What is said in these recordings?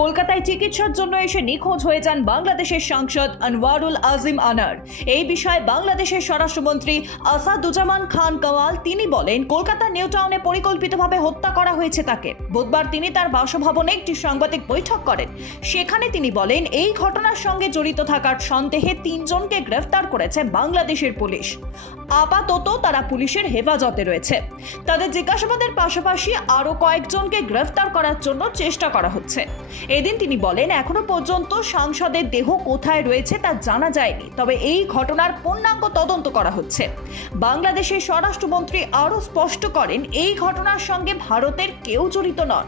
কলকাতায় চিকিৎসার জন্য এসে নিখোঁজ হয়ে যান বাংলাদেশের সাংসদ আনওয়ারুল আজিম আনার। এই বিষয়ে বাংলাদেশের স্বরাষ্ট্রমন্ত্রী আসাদুজ্জামান খান কাওয়াল তিনি বলেন কলকাতার নিউ টাউনে পরিকল্পিতভাবে হত্যা করা হয়েছে তাকে। বুধবার তিনি তার বাসভবনে একটি সাংবাদিক বৈঠক করেন। সেখানে তিনি বলেন, এই ঘটনার সঙ্গে জড়িত থাকার সন্দেহে তিনজনকে গ্রেফতার করেছে বাংলাদেশের পুলিশ। আপাতত তারা পুলিশের হেফাজতে রয়েছে। তাদের জিজ্ঞাসাবাদের পাশাপাশি আরও কয়েকজনকে গ্রেফতার করার জন্য চেষ্টা করা হচ্ছে। এদিন তিনি বলেন, এখনও পর্যন্ত সাংসদের দেহ কোথায় রয়েছে তা জানা যায়নি। তবে এই ঘটনার পূর্ণাঙ্গ তদন্ত করা হচ্ছে। বাংলাদেশের স্বরাষ্ট্রমন্ত্রী আরও স্পষ্ট করেন, এই ঘটনার সঙ্গে ভারতের কেউ জড়িত নন।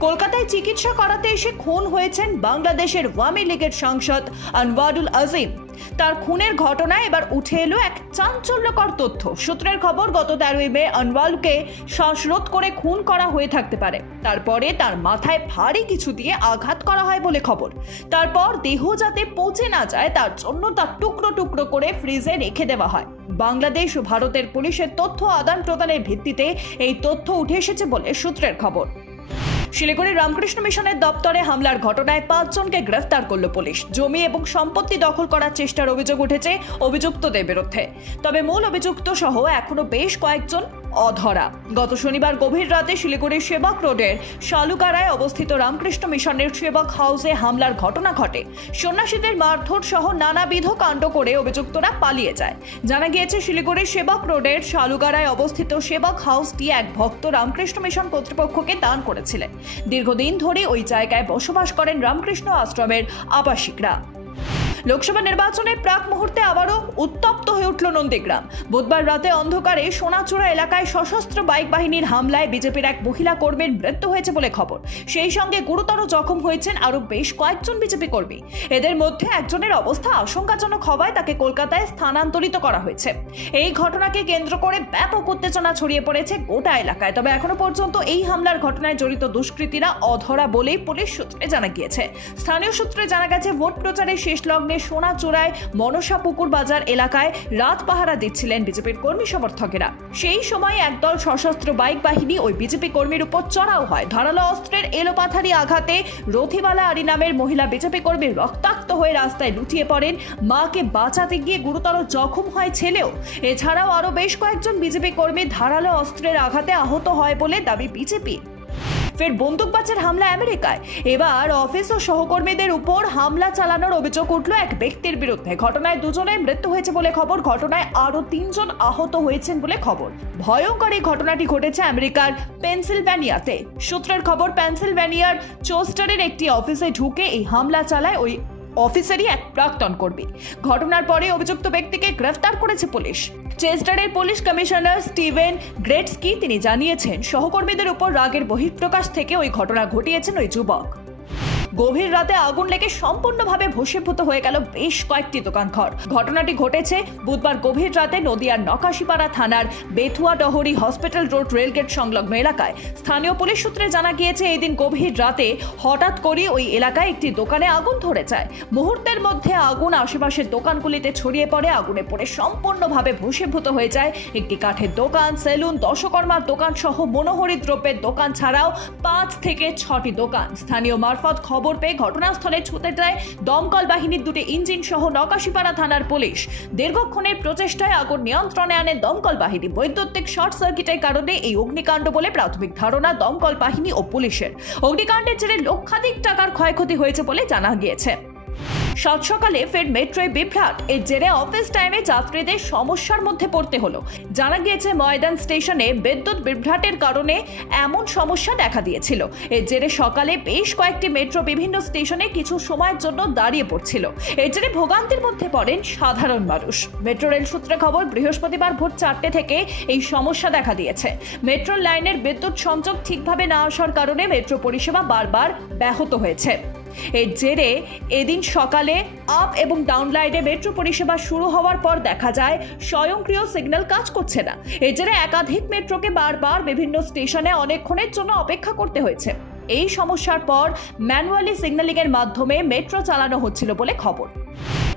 কলকাতায় চিকিৎসা করাতে এসে খুন হয়েছেন বাংলাদেশের ওয়ামী লীগের সাংসদ আনওয়ারুল আজিম। তার খুনের ঘটনায় এবার উঠে এলো এক চাঞ্চল্যকর তথ্য। সূত্রের খবর, গত তেরোই মে আনওয়ালকে শ্বাসরোধ করে খুন করা হয়ে থাকতে পারে। তারপরে তার মাথায় ভারী কিছু দিয়ে আঘাত করা হয় বলে খবর। তারপর দেহ যাতে পচে না যায়, তার জন্য তার টুকরো টুকরো করে ফ্রিজে রেখে দেওয়া হয়। বাংলাদেশ ও ভারতের পুলিশের তথ্য আদান প্রদানের ভিত্তিতে এই তথ্য উঠে এসেছে বলে সূত্রের খবর। শিলিগুড়ির রামকৃষ্ণ মিশনের দপ্তরে হামলার ঘটনায় পাঁচজনকে গ্রেফতার করল পুলিশ। জমি এবং সম্পত্তি দখল করার চেষ্টার অভিযোগ উঠেছে অভিযুক্তদের বিরুদ্ধে। তবে মূল অভিযুক্ত সহ এখনও বেশ কয়েকজন অধরা। গত শনিবার গভীর রাতে শিলিগুড়ির সেবক রোডের শালুকারায় অবস্থিত রামকৃষ্ণ মিশনের সেবক হাউসে হামলার ঘটনা ঘটে। সন্ন্যাসীদের মারধর সহ নানাবিধ কাণ্ড করে অভিযুক্তরা পালিয়ে যায়। জানা গিয়েছে, শিলিগুড়ির সেবক রোডের শালুকারায় অবস্থিত সেবক হাউসটি এক ভক্ত রামকৃষ্ণ মিশন কর্তৃপক্ষকে দান করেছিলেন। দীর্ঘদিন ধরে ওই জায়গায় বসবাস করেন রামকৃষ্ণ আশ্রমের আবাসিকরা। লোকসভা নির্বাচনের প্রাক মুহূর্তে আবারও উত্তপ্ত হয়ে উঠল নন্দীগ্রাম। বুধবার রাতে অন্ধকারে সোনাচূড়া এলাকায় সশস্ত্র বাইক বাহিনীর হামলায় বিজেপির এক মহিলা কর্মীর মৃত্যু হয়েছে বলে খবর। সেই সঙ্গে গুরুতর জখম হয়েছেন আরও বেশ কয়েকজন বিজেপি কর্মী। এদের মধ্যে একজনের অবস্থা আশঙ্কাজনক হওয়ায় তাকে কলকাতায় স্থানান্তরিত করা হয়েছে। এই ঘটনাকে কেন্দ্র করে ব্যাপক উত্তেজনা ছড়িয়ে পড়েছে গোটা এলাকায়। তবে এখনও পর্যন্ত এই হামলার ঘটনায় জড়িত দুষ্কৃতীরা অধরা বলেই পুলিশ সূত্রে জানা গিয়েছে। স্থানীয় সূত্রে জানা গেছে, ভোট প্রচারের শেষ লগ্নে সোনাচূড়ায় মনসা পুকুর বাজার এলাকায় রাত পাহারা দিচ্ছিলেন বিজেপির কর্মী সমর্থকেরা। সেই সময় একদল সশস্ত্র বাইক বাহিনী ওই বিজেপি কর্মীর উপর চড়াও হয়। ধারালো অস্ত্রের এলোপাথারি আঘাতে রথিবালা আরি নামের মহিলা বিজেপি কর্মী রক্তাক্ত হয়ে রাস্তায় লুটিয়ে পড়েন। মাকে বাঁচাতে গিয়ে গুরুতর জখম হয় ছেলেও। এছাড়াও আরও বেশ কয়েকজন বিজেপি কর্মী ধারালো অস্ত্রের আঘাতে আহত হয় বলে দাবি বিজেপির ফের বন্দুক বন্দুকবাজের হামলা আমেরিকায়। এবার অফিস ও সহকর্মীদের উপর হামলা চালানোর অভিযোগ উঠল এক ব্যক্তির বিরুদ্ধে। ঘটনায় দুজনের মৃত্যু হয়েছে বলে খবর। ঘটনায় আরও তিনজন আহত হয়েছেন বলে খবর। ভয়ঙ্কর এই ঘটনাটি ঘটেছে আমেরিকার পেনসিলভ্যানিয়াতে। সূত্রের খবর, পেনসিলভ্যানিয়ার চোস্টারের একটি অফিসে ঢুকে এই হামলা চালায় ওই অফিসারই এক প্রাক্তন কর্মী। ঘটনার পরে অভিযুক্ত ব্যক্তিকে গ্রেফতার করেছে পুলিশ। চেস্টারের পুলিশ কমিশনার স্টিভেন গ্রেটসকি তিনি জানিয়েছেন, সহকর্মীদের উপর রাগের বহিঃপ্রকাশ থেকে ওই ঘটনা ঘটিয়েছেন ওই যুবক। গভীর রাতে আগুন লেগে সম্পূর্ণভাবে ভস্মীভূত হয়ে গেল বেশ কয়েকটি দোকানঘর। ঘটনাটি ঘটেছে বুধবার গভীর রাতে নদিয়ার নকাশিপাড়া থানার Bethua Dahari hospital road rail gate সংলগ্ন এলাকায়। স্থানীয় পুলিশ সূত্রে জানা গিয়েছে এই দিন গভীর রাতে হঠাৎ করে ওই এলাকায় একটি দোকানে আগুন ধরে যায়। মুহূর্তের মধ্যে আগুন আশেপাশের দোকানগুলিতে ছড়িয়ে পড়ে, আগুনে পড়ে সম্পূর্ণভাবে ভস্মীভূত হয়ে যায় একটি কাঠের দোকান, সেলুন, দশকর্মার দোকান সহ মনোহরি দ্রব্যের দোকান ছাড়াও পাঁচ থেকে ছটি দোকান। স্থানীয় মারফত খবর পেয়ে ঘটনাস্থলে ছুটে যায় দমকল বাহিনীর দুটি ইঞ্জিন সহ নকাশিপাড়া থানার পুলিশ। দীর্ঘক্ষণের প্রচেষ্টায় আগুন নিয়ন্ত্রণে আনে দমকল বাহিনী। বৈদ্যুতিক শর্ট সার্কিটের কারণে এই অগ্নিকাণ্ড বলে প্রাথমিক ধারণা দমকল বাহিনী ও পুলিশের। অগ্নিকাণ্ডের জেরে লক্ষাধিক টাকার ক্ষয়ক্ষতি হয়েছে বলে জানা গিয়েছে। সাত সকালে ফের মেট্রোয় বিভ্রাট। এর জেরে অফিস টাইমে যাত্রীদের সমস্যার মধ্যে পড়তে হলো। জানা গিয়েছে, ময়দান স্টেশনে বিদ্যুৎ বিভ্রাটের কারণে এমন সমস্যা দেখা দিয়েছিল। এর জেরে সকালে বেশ কয়েকটি মেট্রো বিভিন্ন স্টেশনে কিছু সময়ের জন্য দাঁড়িয়ে পড়ছিল। এর জেরে ভোগান্তির মধ্যে পড়েন সাধারণ মানুষ। মেট্রো রেল সূত্রে খবর, বৃহস্পতিবার ভোর চারটে থেকে এই সমস্যা দেখা দিয়েছে। মেট্রো লাইনের বিদ্যুৎ সংযোগ ঠিকভাবে না আসার কারণে মেট্রো পরিষেবা বারবার ব্যাহত হয়েছে। এর জেরে এদিন সকালে আপ এবং ডাউন লাইনে মেট্রো পরিষেবা শুরু হওয়ার পর দেখা যায় স্বয়ংক্রিয় সিগন্যাল কাজ করছে না। এর জেরে একাধিক মেট্রোকে বারবার বিভিন্ন স্টেশনে অনেকক্ষণের জন্য অপেক্ষা করতে হয়েছে। এই সমস্যার পর ম্যানুয়ালি সিগন্যালিংয়ের মাধ্যমে মেট্রো চালানো হচ্ছিল বলে খবর।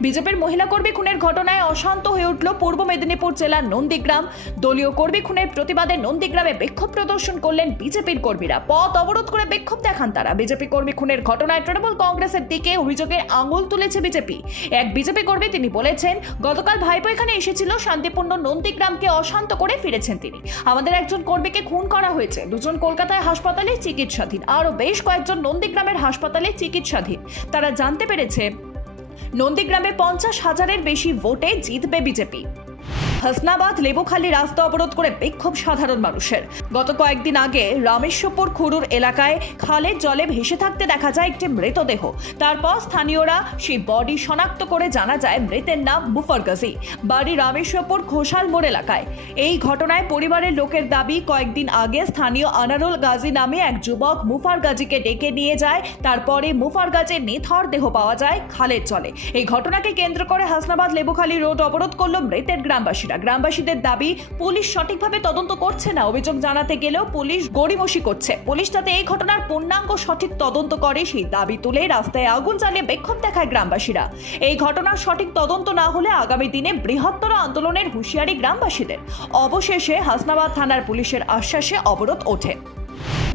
বিজেপির মহিলা কর্মী খুনের ঘটনায় অশান্ত হয়ে উঠল পূর্ব মেদিনীপুর জেলার নন্দীগ্রাম। দলীয় কর্মী খুনের প্রতিবাদে নন্দীগ্রামে বিক্ষোভ প্রদর্শন করলেন বিজেপির কর্মীরা। পথ অবরোধ করে বিক্ষোভ দেখান তারা। বিজেপি কর্মী খুনের ঘটনায় তৃণমূল কংগ্রেসের দিকে অভিযোগের আঙুল তুলেছে বিজেপি। এক বিজেপি কর্মী তিনি বলেছেন, গতকাল ভাইপো এখানে এসেছিল, শান্তিপূর্ণ নন্দীগ্রামকে অশান্ত করে ফিরেছেন তিনি। আমাদের একজন কর্মীকে খুন করা হয়েছে। দুজন কলকাতায় হাসপাতালে চিকিৎসাধীন। আরও বেশ কয়েকজন নন্দীগ্রামের হাসপাতালে চিকিৎসাধীন। তারা জানতে পেরেছে নন্দীগ্রামে পঞ্চাশ হাজারের বেশি ভোটে জিতবে বিজেপি। হাসনাবাদ লেবুখালী রাস্তা অবরোধ করে বিক্ষোভ সাধারণ মানুষের। গত কয়েকদিন আগে রামেশ্বরপুর খুরুর এলাকায় খালের জলে ভেসে থাকতে দেখা যায় একটি মৃতদেহ। তারপর স্থানীয়রা সেই বডি শনাক্ত করে জানা যায় মৃতের নাম মুফর গাজী। বাড়ি রামেশ্বরপুর ঘোষাল মোড় এলাকায়। এই ঘটনায় পরিবারের লোকের দাবি, কয়েকদিন আগে স্থানীয় আনারুল গাজী নামে এক যুবক মুফার গাজীকে ডেকে নিয়ে যায়। তারপরে মুফার গাজীর নিথর দেহ পাওয়া যায় খালের জলে। এই ঘটনাকে কেন্দ্র করে হাসনাবাদ লেবুখালি রোড অবরোধ করল মৃতের গ্রামবাসীরা। গ্রামবাসীদের দাবি, পুলিশ সঠিকভাবে তদন্ত করছে না, অভিযোগ জানাতে গেলেও পুলিশ গড়িমসি করছে। পুলিশ যাতে এই ঘটনার পূর্ণাঙ্গ সঠিক তদন্ত করে, সেই দাবি তুলে রাস্তায় আগুন জ্বালিয়ে বিক্ষোভ দেখায় গ্রামবাসীরা। এই ঘটনার সঠিক তদন্ত না হলে আগামী দিনে বৃহত্তর আন্দোলনের হুঁশিয়ারি গ্রামবাসীদের। অবশেষে হাসনাবাদ থানার পুলিশের আশ্বাসে অবরোধ ওঠে।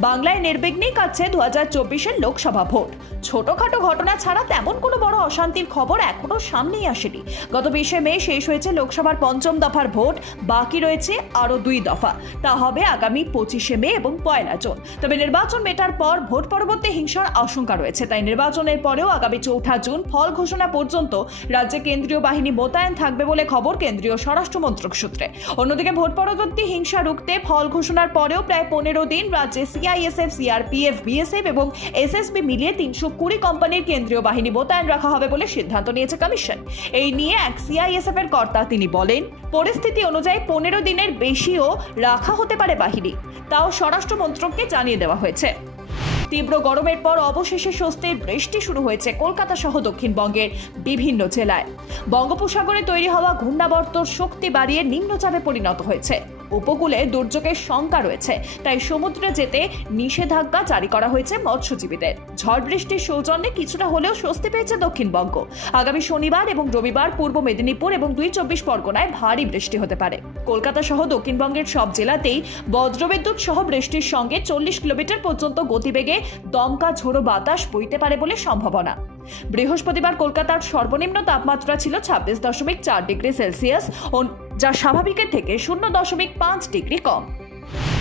বাংলায় নির্বিঘ্নেই কাটছে দু হাজার চব্বিশের লোকসভা ভোট। ছোটখাটো ঘটনা ছাড়া তেমন কোনো বড় অশান্তির খবর এখনও সামনেই আসেনি। গত বিশে মে শেষ হয়েছে লোকসভার পঞ্চম দফার ভোট, বাকি রয়েছে আরও দুই দফা। তা হবে আগামী পঁচিশে মে এবং পয়লা জুন। তবে নির্বাচন মেটার পর ভোট পরবর্তী হিংসার আশঙ্কা রয়েছে। তাই নির্বাচনের পরেও আগামী চৌঠা জুন ফল ঘোষণা পর্যন্ত রাজ্যে কেন্দ্রীয় বাহিনী মোতায়েন থাকবে বলে খবর কেন্দ্রীয় স্বরাষ্ট্র মন্ত্রক সূত্রে। অন্যদিকে ভোট পরবর্তী হিংসা রুখতে ফল ঘোষণার পরেও প্রায় পনেরো দিন রাজ্যে সিআইএসএফ সিআরপিএফ বিএসএফ এবং এসএসবি মিলিয়ে তিনশো কুড়ি কোম্পানির কেন্দ্রীয় বাহিনী মোতায়েন রাখা হবে বলে সিদ্ধান্ত নিয়েছে কমিশন। এই নিয়ে এক সিআইএসএফ এর কর্তা তিনি বলেন, পরিস্থিতি অনুযায়ী পনেরো দিনের বেশিও রাখা হতে পারে বাহিনী। তাও স্বরাষ্ট্র মন্ত্রককে জানিয়ে দেওয়া হয়েছে। তীব্র গরমের পর অবশেষে স্বস্তির বৃষ্টি শুরু হয়েছে কলকাতা সহ দক্ষিণবঙ্গের বিভিন্ন জেলায়। বঙ্গোপসাগরে তৈরি হওয়া ঘূর্ণাবর্ত শক্তি বাড়িয়ে নিম্নচাপে পরিণত হয়েছে। উপকূলে দুর্যোগের শঙ্কা রয়েছে, তাই সমুদ্রে যেতে নিষেধাজ্ঞা জারি করা হয়েছে মৎস্যজীবীদের। ঝড় বৃষ্টির সৌজন্যে কিছুটা হলেও স্বস্তি পেয়েছে দক্ষিণবঙ্গ। আগামী শনিবার এবং রবিবার পূর্ব মেদিনীপুর এবং দুই চব্বিশ পরগনায় ভারী বৃষ্টি হতে পারে। কলকাতা সহ দক্ষিণবঙ্গের সব জেলাতেই বজ্রবিদ্যুৎ সহ বৃষ্টির সঙ্গে চল্লিশ কিলোমিটার পর্যন্ত গতিবেগে দমকা ঝোড়ো বাতাস বইতে পারে বলে সম্ভাবনা। বৃহস্পতিবার কলকাতার সর্বনিম্ন তাপমাত্রা ছিল ছাব্বিশ দশমিক চার ডিগ্রি সেলসিয়াস ও যা স্বাভাবিকের থেকে শূন্য দশমিক পাঁচ ডিগ্রি কম।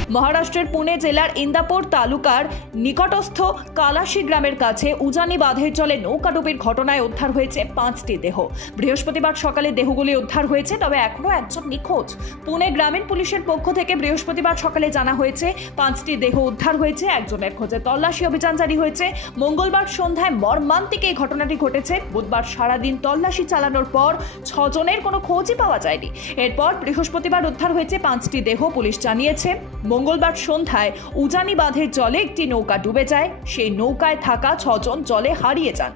মহারাষ্ট্রের পুনে জেলার ইন্দাপুর তালুকার নিকটস্থ কালাশি গ্রামের কাছে উজানি বাঁধের জলে নৌকাডুবির ঘটনায় উদ্ধার হয়েছে পাঁচটি দেহ। বৃহস্পতিবার সকালে দেহগুলি উদ্ধার হয়েছে, তবে এখনও একজন নিখোঁজ। পুনে গ্রামীণ পুলিশের পক্ষ থেকে বৃহস্পতিবার সকালে জানা হয়েছে, পাঁচটি দেহ উদ্ধার হয়েছে, একজনের খোঁজে তল্লাশি অভিযান জারি হয়েছে। মঙ্গলবার সন্ধ্যায় মর্মান্তিক এই ঘটনাটি ঘটেছে। বুধবার সারাদিন তল্লাশি চালানোর পর ছজনের কোনো খোঁজই পাওয়া যায়নি। এরপর বৃহস্পতিবার উদ্ধার হয়েছে পাঁচটি দেহ, পুলিশ জানিয়েছে। মঙ্গলবার সন্ধ্যায় উজানি বাঁধের জলে একটি নৌকা ডুবে যায়। সেই নৌকায় থাকা ছজন জলে হারিয়ে যান।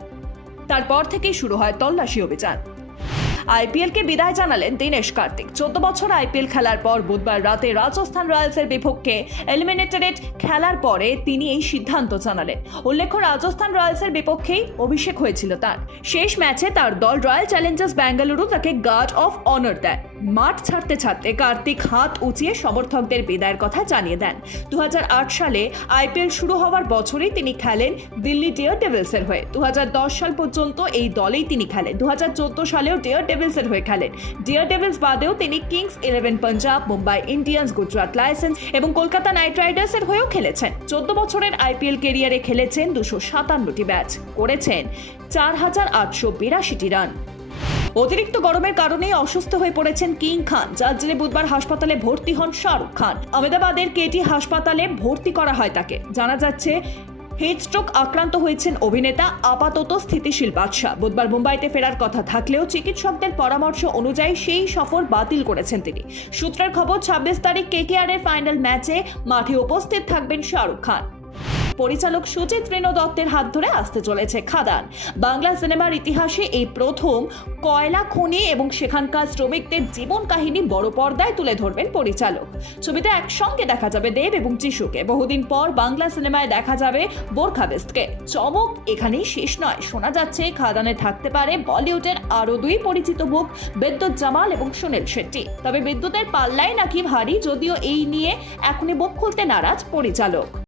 তারপর থেকেই শুরু হয় তল্লাশি অভিযান। আইপিএলকে বিদায় জানালেন দীনেশ কার্তিক। চোদ্দ বছর আইপিএল খেলার পর বুধবার রাতে রাজস্থান রয়্যালসের বিপক্ষে এলিমিনেটেড খেলার পরে তিনি এই সিদ্ধান্ত জানালেন। উল্লেখ্য, রাজস্থান রয়্যালসের বিপক্ষেই অভিষেক হয়েছিল তার। শেষ ম্যাচে তার দল রয়্যাল চ্যালেঞ্জার্স ব্যাঙ্গালুরু তাকে গার্ড অফ অনার দেয়। মাঠ ছাড়তে ছাড়তে কার্তিক হাত উঁচিয়ে সমর্থকদের বিদায়ের কথা জানিয়ে দেন। দু হাজার আট সালে আইপিএল শুরু হওয়ার বছরেই তিনি খেলেন দিল্লি ডিয়ার ডেভিলসের হয়ে। দু হাজার দশ সাল পর্যন্ত এই দলেই তিনি খেলেন। দু হাজার চোদ্দ সালেও ডিয়ার ডেভিলসের হয়ে খেলেন। ডিয়ার ডেভিলস বাদেও তিনি Kings Eleven Punjab Mumbai Indians Gujarat Lions এবং কলকাতা নাইট রাইডার্সের হয়েও খেলেছেন। চোদ্দ বছরের আইপিএল কেরিয়ারে খেলেছেন দুশো সাতান্নটি ম্যাচ করেছেন চার হাজার আটশো বিরাশিটি রান। অতিরিক্ত গরমের কারণে অসুস্থ হয়ে পড়েছেন কিং খান। যার জেরে বুধবার হাসপাতালে ভর্তি হন শাহরুখ খান। আহমেদাবাদের কেটি হাসপাতালে ভর্তি করা হয় তাকে। জানা যাচ্ছে হিটস্ট্রোক আক্রান্ত হয়েছেন অভিনেতা, আপাতত স্থিতিশীল বাদশাহ। বুধবার মুম্বাইতে ফেরার কথা থাকলেও চিকিৎসকদের পরামর্শ অনুযায়ী সেই সফর বাতিল করেছেন তিনি। সূত্রের খবর, ছাব্বিশ তারিখ কেকেআর এর ফাইনাল ম্যাচে মাঠে উপস্থিত থাকবেন শাহরুখ খান। পরিচালক সুজিত রেণু দত্তের হাত ধরে আসতে চলেছে খাদান। বাংলা সিনেমার ইতিহাসে এই প্রথম কয়লা খনি এবং সেখানকার শ্রমিকদের জীবন কাহিনী বড় পর্দায় তুলে ধরবেন পরিচালক। ছবিতে একসঙ্গে দেখা যাবে দেব এবং যিশুকে। বহুদিন পর বাংলা সিনেমায় দেখা যাবে বোরখা বেস্টকে। চমক এখানেই শেষ নয়। শোনা যাচ্ছে, খাদানে থাকতে পারে বলিউডের আরও দুই পরিচিত মুখ, বিদ্যুৎ জামাল এবং সুনীল শেট্টি। তবে বিদ্যুতের পাল্লায় নাকি ভারী, যদিও এই নিয়ে এখনই মুখ খুলতে নারাজ পরিচালক।